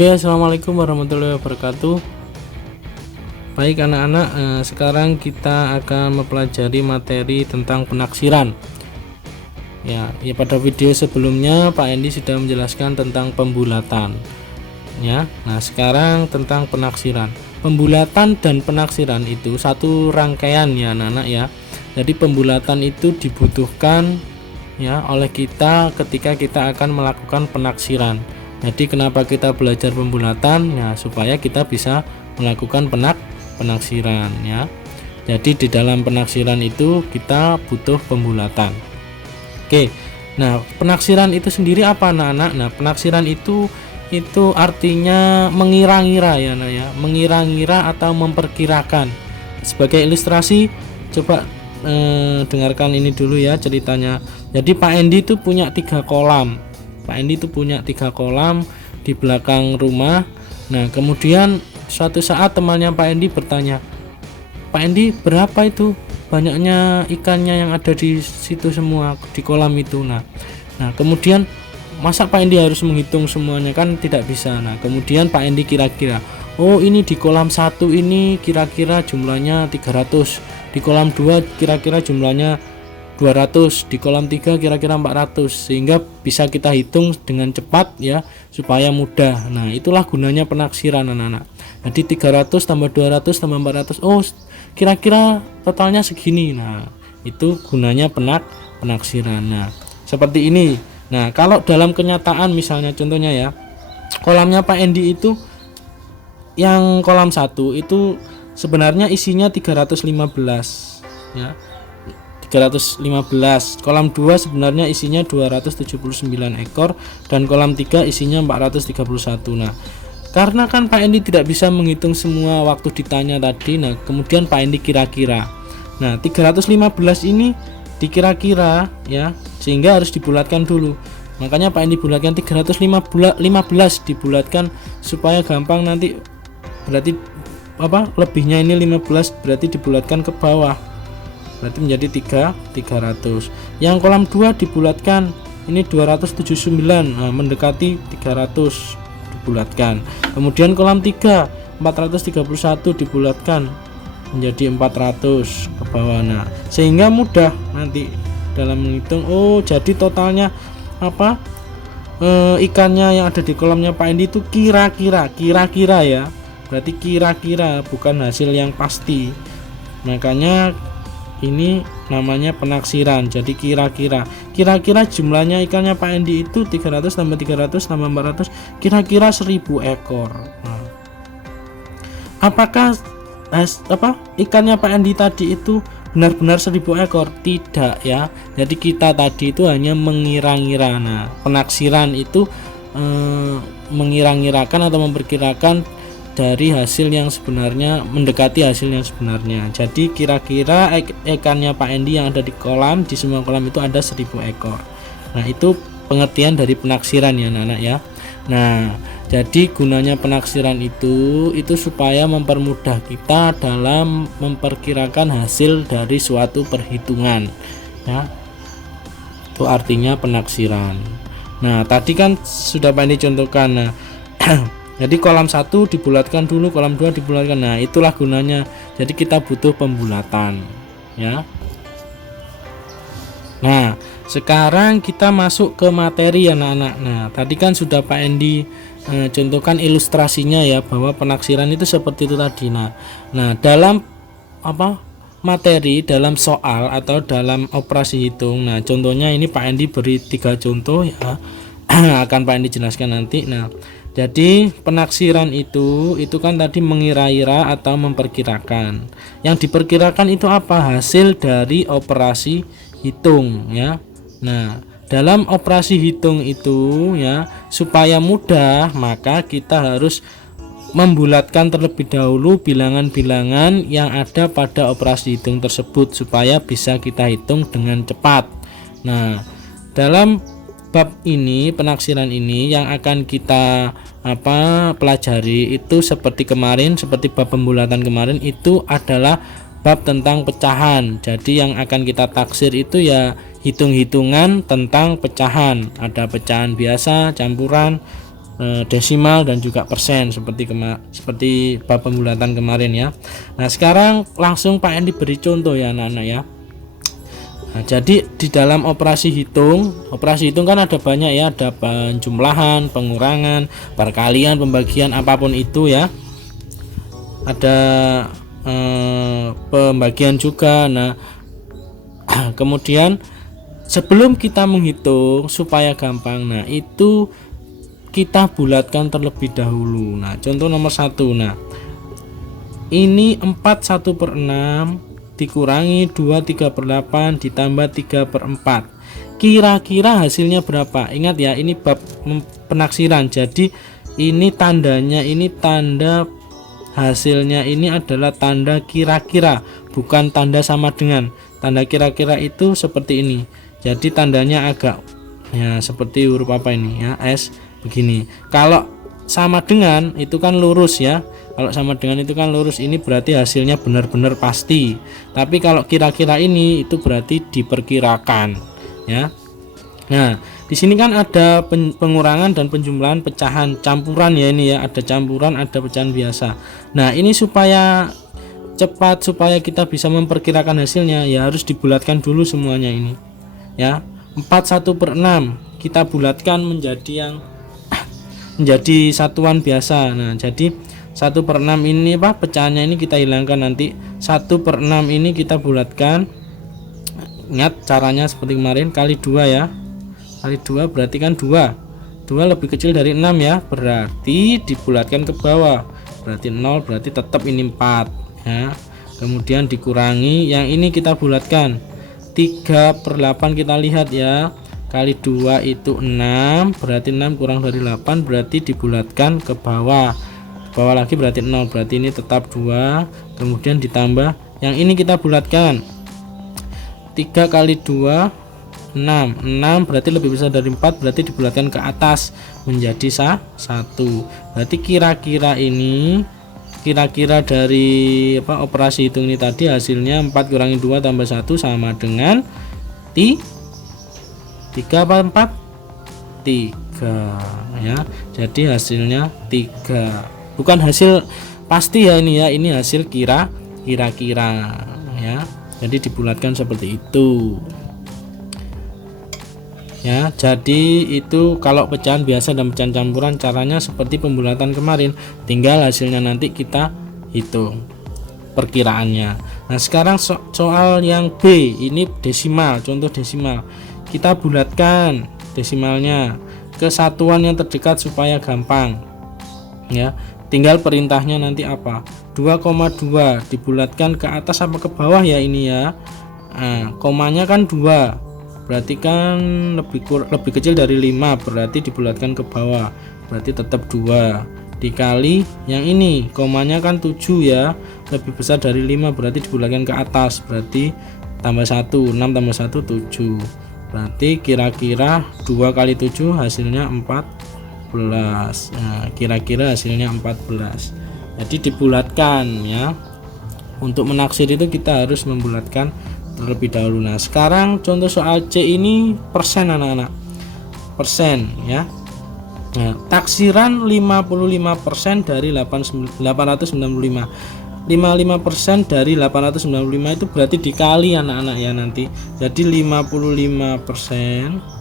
Oke, assalamualaikum warahmatullahi wabarakatuh. Baik anak-anak, sekarang kita akan mempelajari materi tentang penaksiran. Ya, pada video sebelumnya Pak Endi sudah menjelaskan tentang pembulatan. Ya, nah sekarang tentang penaksiran. Pembulatan dan penaksiran itu satu rangkaian ya anak-anak ya. Jadi pembulatan itu dibutuhkan ya oleh kita ketika kita akan melakukan penaksiran. Jadi kenapa kita belajar pembulatan ya, supaya kita bisa melakukan penaksiran ya. Jadi di dalam penaksiran itu kita butuh pembulatan. Oke. Nah, penaksiran itu sendiri apa anak-anak? Nah, penaksiran itu artinya mengira-ngira ya nah ya, mengira-ngira atau memperkirakan. Sebagai ilustrasi coba dengarkan ini dulu ya ceritanya. Jadi Pak Endi itu punya 3 kolam. Pak Endi itu punya 3 kolam di belakang rumah. Nah, kemudian suatu saat temannya Pak Endi bertanya, "Pak Endi, berapa itu banyaknya ikannya yang ada di situ semua di kolam itu?" Nah, kemudian masa Pak Endi harus menghitung semuanya, kan tidak bisa. Nah, kemudian Pak Endi kira-kira, oh ini di kolam 1 ini kira-kira jumlahnya 300, di kolam 2 kira-kira jumlahnya 200, di kolam 3 kira-kira 400, sehingga bisa kita hitung dengan cepat ya, supaya mudah. Nah, itulah gunanya penaksiran anak-anak. Jadi 300 tambah 200 tambah 400, oh kira-kira totalnya segini. Nah, itu gunanya penaksiran. Nah, seperti ini. Nah, kalau dalam kenyataan misalnya contohnya ya, kolamnya Pak Endi itu yang kolam 1 itu sebenarnya isinya 315 ya. 315. Kolam 2 sebenarnya isinya 279 ekor dan kolam 3 isinya 431. Nah, karena kan Pak Endi tidak bisa menghitung semua waktu ditanya tadi, nah kemudian Pak Endi kira-kira. Nah, 315 ini dikira-kira ya, sehingga harus dibulatkan dulu. Makanya Pak Endi bulatkan 315 dibulatkan supaya gampang nanti, berarti lebihnya ini 15 berarti dibulatkan ke bawah. Berarti menjadi 300. Yang kolam 2 dibulatkan ini 279, nah, mendekati 300 dibulatkan. Kemudian kolam 3 431 dibulatkan menjadi 400 ke bawah. Nah, sehingga mudah nanti dalam menghitung, oh jadi totalnya ikannya yang ada di kolamnya Pak Endi itu kira-kira ya. Berarti kira-kira, bukan hasil yang pasti. Makanya ini namanya penaksiran. Jadi kira-kira jumlahnya ikannya Pak Endi itu 300 tambah 300 tambah 400 kira-kira 1000 ekor. Nah, apakah ikannya Pak Endi tadi itu benar-benar 1000 ekor? Tidak ya. Jadi kita tadi itu hanya mengira-ngira. Nah, penaksiran itu mengira-ngirakan atau memperkirakan dari hasil yang sebenarnya, mendekati hasil yang sebenarnya. Jadi kira-kira ikannya Pak Endi yang ada di kolam, di semua kolam itu ada 1000 ekor. Nah, itu pengertian dari penaksiran ya anak-anak ya. Nah, jadi gunanya penaksiran itu supaya mempermudah kita dalam memperkirakan hasil dari suatu perhitungan ya. Itu artinya penaksiran. Nah, tadi kan sudah Pak Endi contohkan. Nah, jadi kolam 1 dibulatkan dulu, kolam 2 dibulatkan. Nah, itulah gunanya. Jadi kita butuh pembulatan ya. Nah, sekarang kita masuk ke materi anak-anak. Nah, tadi kan sudah Pak Endi contohkan ilustrasinya ya, bahwa penaksiran itu seperti itu tadi. Nah, dalam materi, dalam soal atau dalam operasi hitung. Nah, contohnya ini Pak Endi beri 3 contoh ya. Akan Pak Endi jelaskan nanti. Nah, jadi penaksiran itu kan tadi mengira-ira atau memperkirakan. Yang diperkirakan itu apa? Hasil dari operasi hitung ya. Nah, dalam operasi hitung itu ya, supaya mudah maka kita harus membulatkan terlebih dahulu bilangan-bilangan yang ada pada operasi hitung tersebut supaya bisa kita hitung dengan cepat. Nah, dalam bab ini, penaksiran ini yang akan kita pelajari itu seperti kemarin, seperti bab pembulatan kemarin, itu adalah bab tentang pecahan. Jadi yang akan kita taksir itu ya hitung-hitungan tentang pecahan. Ada pecahan biasa, campuran, desimal dan juga persen seperti bab pembulatan kemarin ya. Nah sekarang langsung Pak Endi beri contoh ya anak-anak ya. Nah, jadi di dalam operasi hitung kan ada banyak ya, ada penjumlahan, pengurangan, perkalian, pembagian, apapun itu ya. Ada pembagian juga. Nah kemudian sebelum kita menghitung supaya gampang, nah itu kita bulatkan terlebih dahulu. Nah contoh nomor 1, nah ini 4/1/6 dikurangi 2/3/8 ditambah 3/4. Kira-kira hasilnya berapa? Ingat ya, ini bab penaksiran. Jadi ini tandanya, ini tanda hasilnya ini adalah tanda kira-kira, bukan tanda sama dengan. Tanda kira-kira itu seperti ini. Jadi tandanya agak ya seperti huruf apa ini ya, S begini. Kalau sama dengan itu kan lurus ya. Kalau sama dengan itu kan lurus, ini berarti hasilnya benar-benar pasti. Tapi kalau kira-kira ini itu berarti diperkirakan ya. Nah di sini kan ada pengurangan dan penjumlahan pecahan campuran ya, ini ya, ada campuran, ada pecahan biasa. Nah ini supaya cepat, supaya kita bisa memperkirakan hasilnya ya harus dibulatkan dulu semuanya ini ya. 4/1/6 kita bulatkan menjadi satuan biasa. Nah jadi 1/6 ini pecahannya ini kita hilangkan, nanti 1/6 ini kita bulatkan. Ingat caranya seperti kemarin, kali 2 ya, kali 2 berarti kan 2 lebih kecil dari 6 ya, berarti dibulatkan ke bawah, berarti 0, berarti tetap ini 4 ya. Kemudian dikurangi, yang ini kita bulatkan 3/8, kita lihat ya, kali 2 itu 6, berarti 6 kurang dari 8 berarti dibulatkan ke bawah lagi, berarti 0, berarti ini tetap 2. Kemudian ditambah yang ini kita bulatkan 3 kali 2 6 berarti lebih besar dari 4, berarti dibulatkan ke atas menjadi 1. Berarti kira-kira dari operasi hitung ini tadi hasilnya 4 kurangi 2 tambah 1 sama dengan 3 apa 4? 3 ya. Jadi hasilnya 3. Bukan hasil pasti ya ini ya, ini hasil kira-kira ya. Jadi dibulatkan seperti itu ya. Jadi itu kalau pecahan biasa dan pecahan campuran caranya seperti pembulatan kemarin, tinggal hasilnya nanti kita hitung perkiraannya. Nah sekarang soal yang B, ini desimal, contoh desimal. Kita bulatkan desimalnya ke satuan yang terdekat supaya gampang ya. Tinggal perintahnya nanti apa, 2,2 dibulatkan ke atas apa ke bawah ya ini ya. Nah, komanya kan 2, berarti kan lebih kecil dari 5, berarti dibulatkan ke bawah, berarti tetap 2 dikali yang ini, komanya kan 7 ya, lebih besar dari 5, berarti dibulatkan ke atas, berarti tambah 1, 6 tambah 1 7, berarti kira-kira 2 kali 7 hasilnya 14. Nah, kira-kira hasilnya 14. Jadi dibulatkan ya. Untuk menaksir itu kita harus membulatkan terlebih dahulu. Nah sekarang contoh soal C ini persen anak-anak, persen ya. Nah, taksiran 55% dari 895. 55% dari 895 itu berarti dikali anak-anak ya nanti. Jadi 55%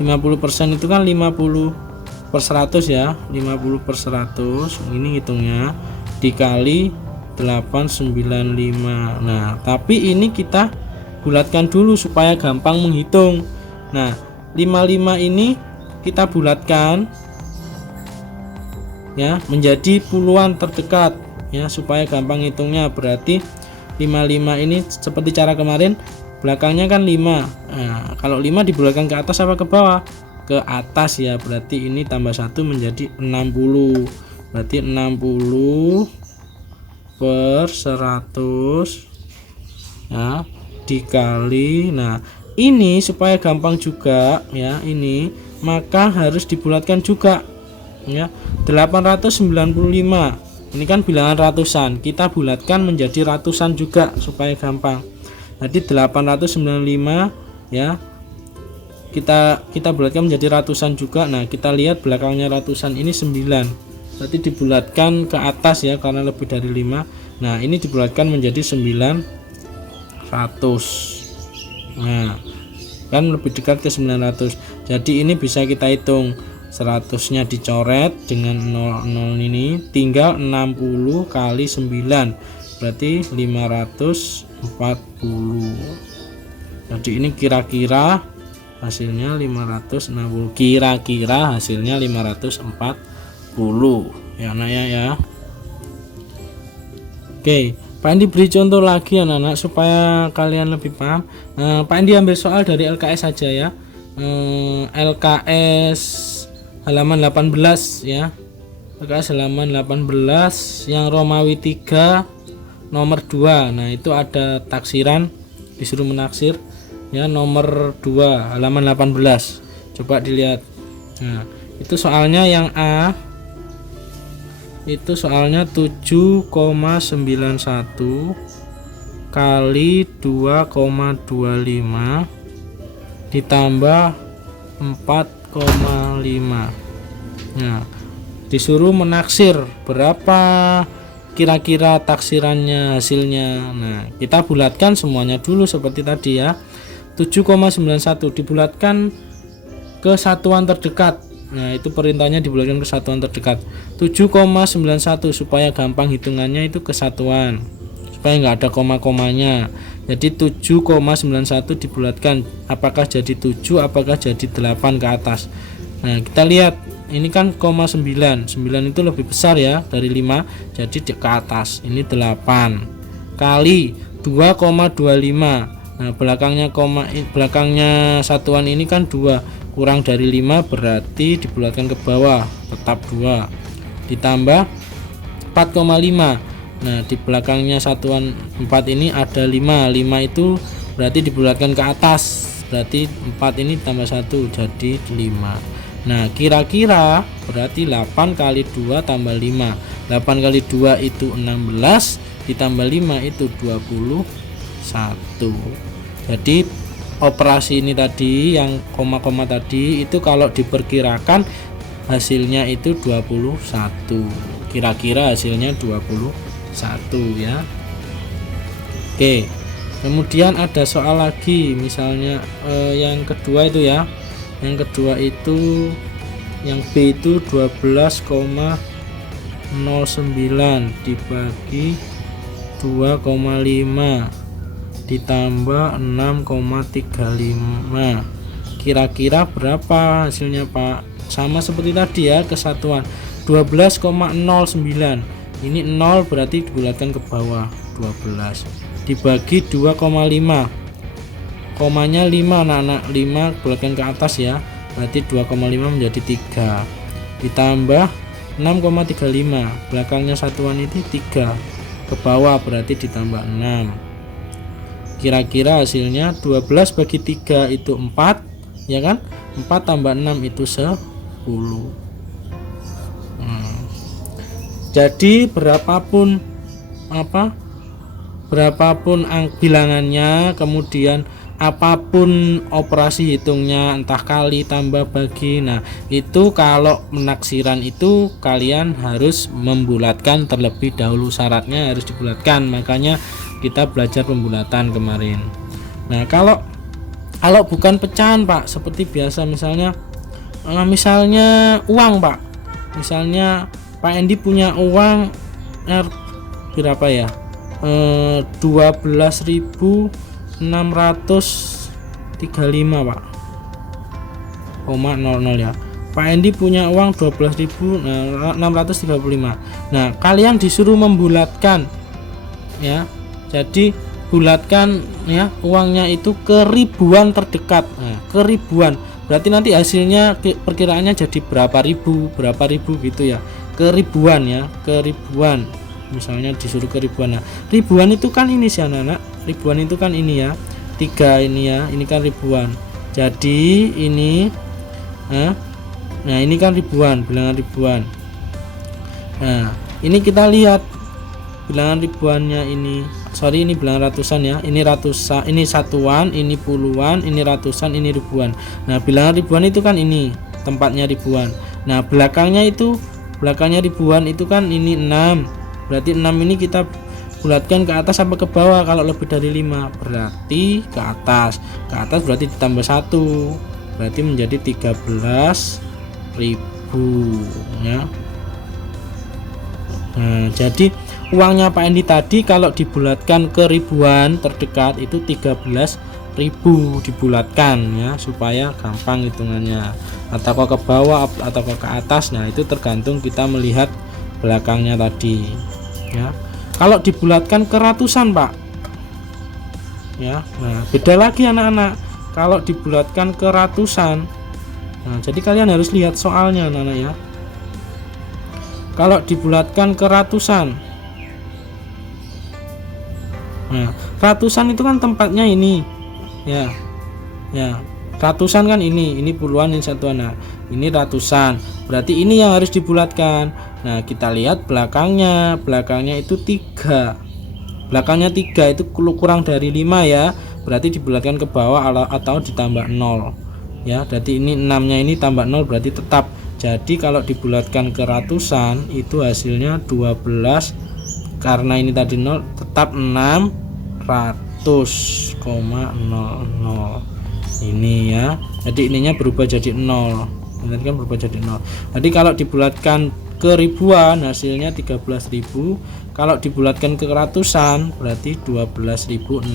itu kan 50/100 ya, 50/100 ini hitungnya dikali 895. Nah tapi ini kita bulatkan dulu supaya gampang menghitung. Nah 55 ini kita bulatkan ya menjadi puluhan terdekat ya supaya gampang hitungnya. Berarti 55 ini seperti cara kemarin, belakangnya kan 5. Nah, kalau 5 dibulatkan ke atas apa ke bawah? Ke atas ya, berarti ini tambah 1 menjadi 60. Berarti 60/100 ya dikali. Nah, ini supaya gampang juga ya ini, maka harus dibulatkan juga ya. 895. Ini kan bilangan ratusan, kita bulatkan menjadi ratusan juga supaya gampang. Jadi 895 ya kita bulatkan menjadi ratusan juga. Nah, kita lihat belakangnya ratusan ini 9. Berarti dibulatkan ke atas ya karena lebih dari 5. Nah, ini dibulatkan menjadi 900. Nah, kan lebih dekat ke 900. Jadi ini bisa kita hitung 100-nya dicoret dengan 00 ini, tinggal 60 kali 9 berarti 540. Jadi ini kira-kira hasilnya 560, kira-kira hasilnya 540 ya anak ya. Oke, Pak Andi beri contoh lagi anak-anak supaya kalian lebih paham. Pak Andi ambil soal dari LKS saja ya. LKS halaman 18 ya. LKS halaman 18 yang Romawi 3 nomor 2. Nah, itu ada taksiran, disuruh menaksir ya, nomor 2 halaman 18. Coba dilihat. Nah, itu soalnya yang A. Itu soalnya 7,91 kali 2,25 ditambah 4,5. Nah, disuruh menaksir berapa kira-kira taksirannya hasilnya. Nah, kita bulatkan semuanya dulu seperti tadi ya. 7,91 dibulatkan ke satuan terdekat. Nah, itu perintahnya dibulatkan ke satuan terdekat. 7,91 supaya gampang hitungannya itu kesatuan, supaya nggak ada koma-komanya. Jadi 7,91 dibulatkan, apakah jadi 7, apakah jadi 8 ke atas. Nah, kita lihat ini kan 9 itu lebih besar ya dari 5, jadi ke atas. Ini 8 kali 2,25. Nah, belakangnya satuan ini kan 2, kurang dari 5 berarti dibulatkan ke bawah, tetap 2 ditambah 4,5. Nah, di belakangnya satuan 4 ini ada 5 itu berarti dibulatkan ke atas, berarti 4 ini tambah 1 jadi 5. Nah, kira-kira berarti 8 kali 2 tambah 5. 8 kali 2 itu 16 ditambah 5 itu 21. Jadi operasi ini tadi yang koma-koma tadi itu kalau diperkirakan hasilnya itu 21. Kira-kira hasilnya 21 ya. Oke. Kemudian ada soal lagi, misalnya yang kedua itu ya. Yang kedua itu yang B itu 12,09 dibagi 2,5 ditambah 6,35. Kira-kira berapa hasilnya Pak? Sama seperti tadi ya, kesatuan 12,09. Ini 0 berarti dibulatkan ke bawah 12 dibagi 2,5. Komanya 5 anak-anak, 5 bulatkan ke atas ya, berarti 2,5 menjadi 3 ditambah 6,35. Belakangnya satuan itu 3 ke bawah berarti ditambah 6. Kira-kira hasilnya 12 bagi 3 itu 4 ya kan, 4 tambah 6 itu 10. Jadi berapapun bilangannya, kemudian apapun operasi hitungnya, entah kali, tambah, bagi, nah itu kalau menaksiran itu kalian harus membulatkan terlebih dahulu, syaratnya harus dibulatkan, makanya kita belajar pembulatan kemarin. Nah, kalau bukan pecahan Pak, seperti biasa misalnya uang Pak, misalnya Pak Endi punya uang berapa ya, 12.635 Pak, 0,00 ya. Pak Endi punya uang 12.635. Nah, kalian disuruh membulatkan ya. Jadi bulatkan ya uangnya itu ke ribuan terdekat. Nah, ke ribuan. Berarti nanti hasilnya perkiraannya jadi berapa ribu gitu ya. Ke ribuan ya, ke ribuan. Misalnya disuruh ke ribuan. Nah, ribuan itu kan ini sih anak-anak. Ribuan itu kan ini ya. 3 ini ya, ini kan ribuan. Jadi ini nah ini kan ribuan, bilangan ribuan. Nah, ini kita lihat bilangan ribuannya ini sorry ini bilangan ratusan ya, ini ratusan, ini satuan, ini puluhan, ini ratusan, ini ribuan. Nah bilangan ribuan itu kan ini tempatnya ribuan. Nah belakangnya ribuan itu kan ini 6, berarti 6 ini kita bulatkan ke atas sampai ke bawah. Kalau lebih dari 5 berarti ke atas berarti ditambah 1, berarti menjadi 13.000 ya. Nah jadi uangnya Pak Endi tadi kalau dibulatkan ke ribuan terdekat itu 13.000 dibulatkan ya, supaya gampang hitungannya, atau ke bawah atau ke atas. Nah itu tergantung kita melihat belakangnya tadi ya. Kalau dibulatkan ke ratusan Pak ya, nah beda lagi anak-anak kalau dibulatkan ke ratusan. Nah jadi kalian harus lihat soalnya anak-anak ya. Kalau dibulatkan ke ratusan, nah ratusan itu kan tempatnya ini ya, ratusan kan ini puluhan, ini satuan. Nah ini ratusan, berarti ini yang harus dibulatkan. Nah kita lihat belakangnya itu 3, belakangnya 3 itu kurang dari 5 ya, berarti dibulatkan ke bawah atau ditambah 0 ya. Berarti ini 6 nya ini tambah 0 berarti tetap. Jadi kalau dibulatkan ke ratusan itu hasilnya 12, karena ini tadi 0 tetap 600,00 ini ya. Jadi ininya berubah jadi 0, ini kan berubah jadi 0. Jadi kalau dibulatkan ke ribuan hasilnya 13.000, kalau dibulatkan ke ratusan berarti 12.600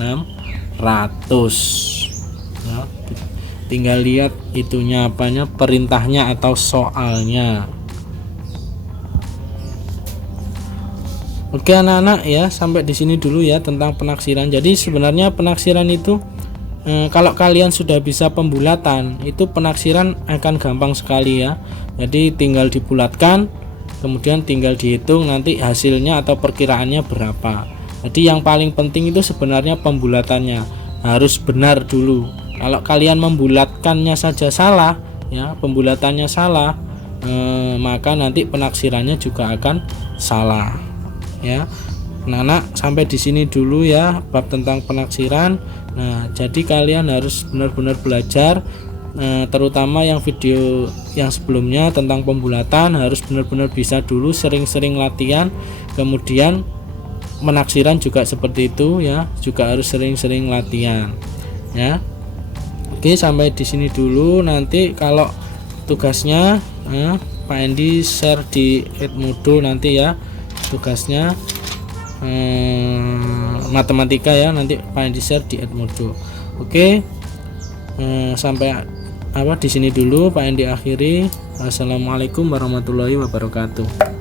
ya. Tinggal lihat itunya apanya, perintahnya atau soalnya. Oke anak-anak ya, sampai di sini dulu ya tentang penaksiran. Jadi sebenarnya penaksiran itu kalau kalian sudah bisa pembulatan, itu penaksiran akan gampang sekali ya. Jadi tinggal dibulatkan, kemudian tinggal dihitung nanti hasilnya atau perkiraannya berapa. Jadi yang paling penting itu sebenarnya pembulatannya harus benar dulu. Kalau kalian membulatkannya saja salah ya, pembulatannya salah, maka nanti penaksirannya juga akan salah ya. Nah, sampai di sini dulu ya bab tentang penaksiran. Nah, jadi kalian harus benar-benar belajar, terutama yang video yang sebelumnya tentang pembulatan harus benar-benar bisa dulu, sering-sering latihan. Kemudian penaksiran juga seperti itu ya, juga harus sering-sering latihan ya. Oke, sampai di sini dulu. Nanti kalau tugasnya Pak Endi share di Edmodo nanti ya, tugasnya matematika ya, nanti Pak Endi share di Edmodo. Oke, sampai di sini dulu Pak Endi akhiri. Assalamualaikum warahmatullahi wabarakatuh.